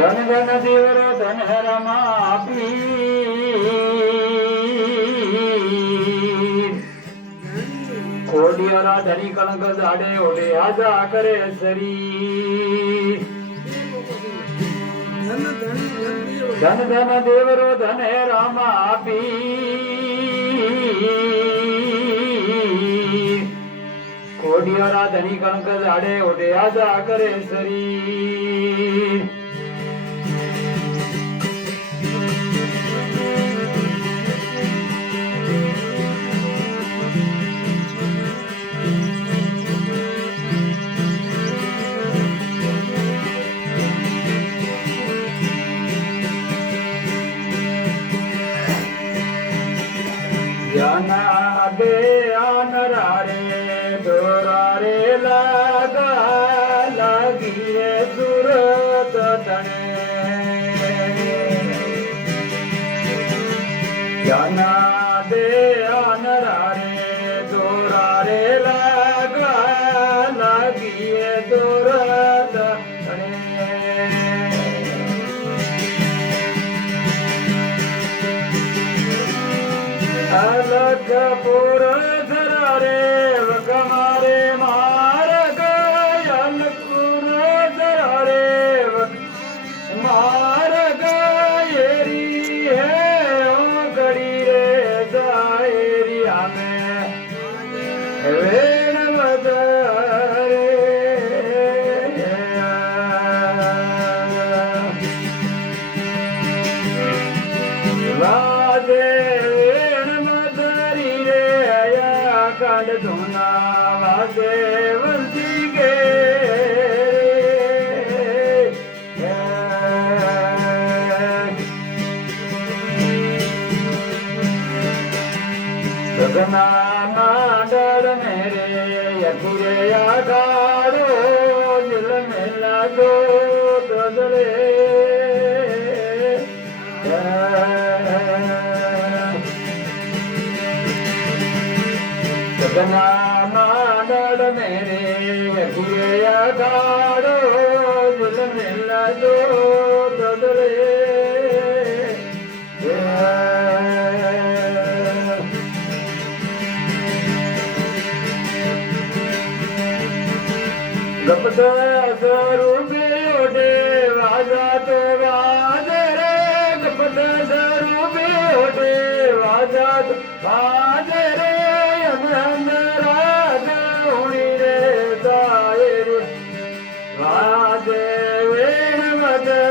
ધન ધન દેવરો ધન રમા પીર કોડિયારા ધની કણક જાડે ઓડે આજા કરે શરીર ધન ધન દેવરો ધન રામા પીર કોડિયારા ધની કણક જાડે ઓડે આજા કરે શરીર જાના દે આનરારે દોરારે લાગા લાગીએ સુરત તણે જાના દે આનરારે દોરારે લાગા લાગીએ સુરત અલગપુર ધરારે વગમારે માર ગયલપુર ધરારે માર ગયેરી હે ઓ ગડી રે જાયેરી આમે વેણ વધારે વાદે કાંડ ધોના વાદે વંશી ગે ગગના માંડળ મેરે યકુરે આગાડો દિલ મેલા દો દદરે ગગના માંડળ મેરે યકુરે આગાડો દિલ મેલા દો દદરે ગપદ સ્વરૂપે ઓઢે વાજા તો વાજે રે ગપદ સ્વરૂપે ઓઢે વાજા તો વાજે રે રાગ ઉણી રે તાય રે વાજે વેણ મદરે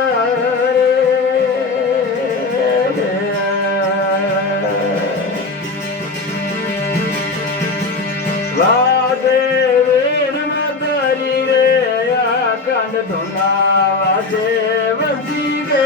વાજે ધોના વાજે વંશી ગે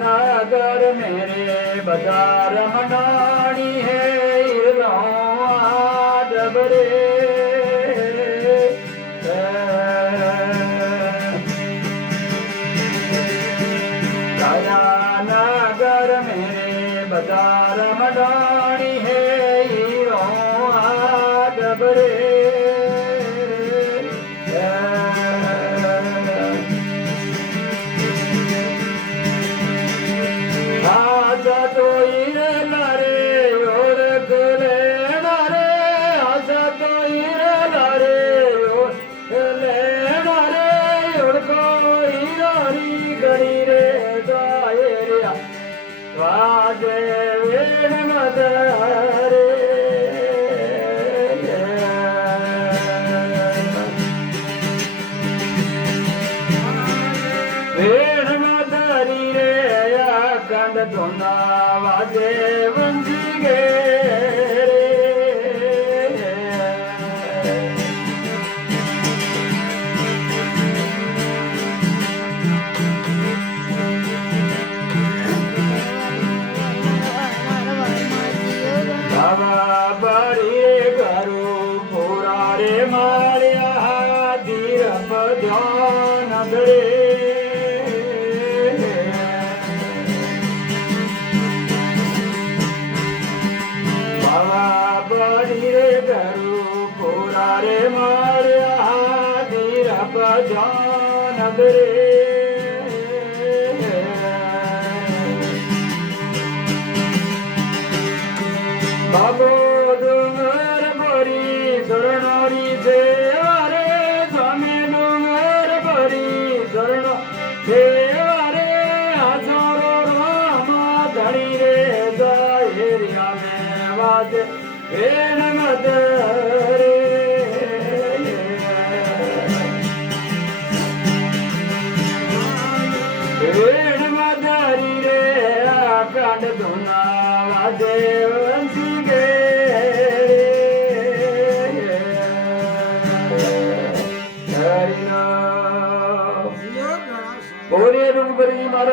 નગર મેરે બજાર મંડાણી હે ડબરે नगर मेरे बाजार मडानी है हीरो डबरे आजा तो लारे और लेना रे आजा तो लारे लेना रे और कोई गड़ी रे वाजे वेण मदरे वेण मदरी रे कंड धोना वाजे वंशी गे માળ્યા ધીરપ ધ્યાન ધરે તારે માર્યા ધીરા પજાન રે બાબો ડુંગર ભરી શરણારી દેવારે સ્વામી ડુંગર ભરી શરણો દેવારે હાજરો રામ ધણી રે જાય રે વાદ વેણ મદ રે વેણ મદારી રે આકાંડ ધુના દેવ બોલે રૂપ ભરી મારો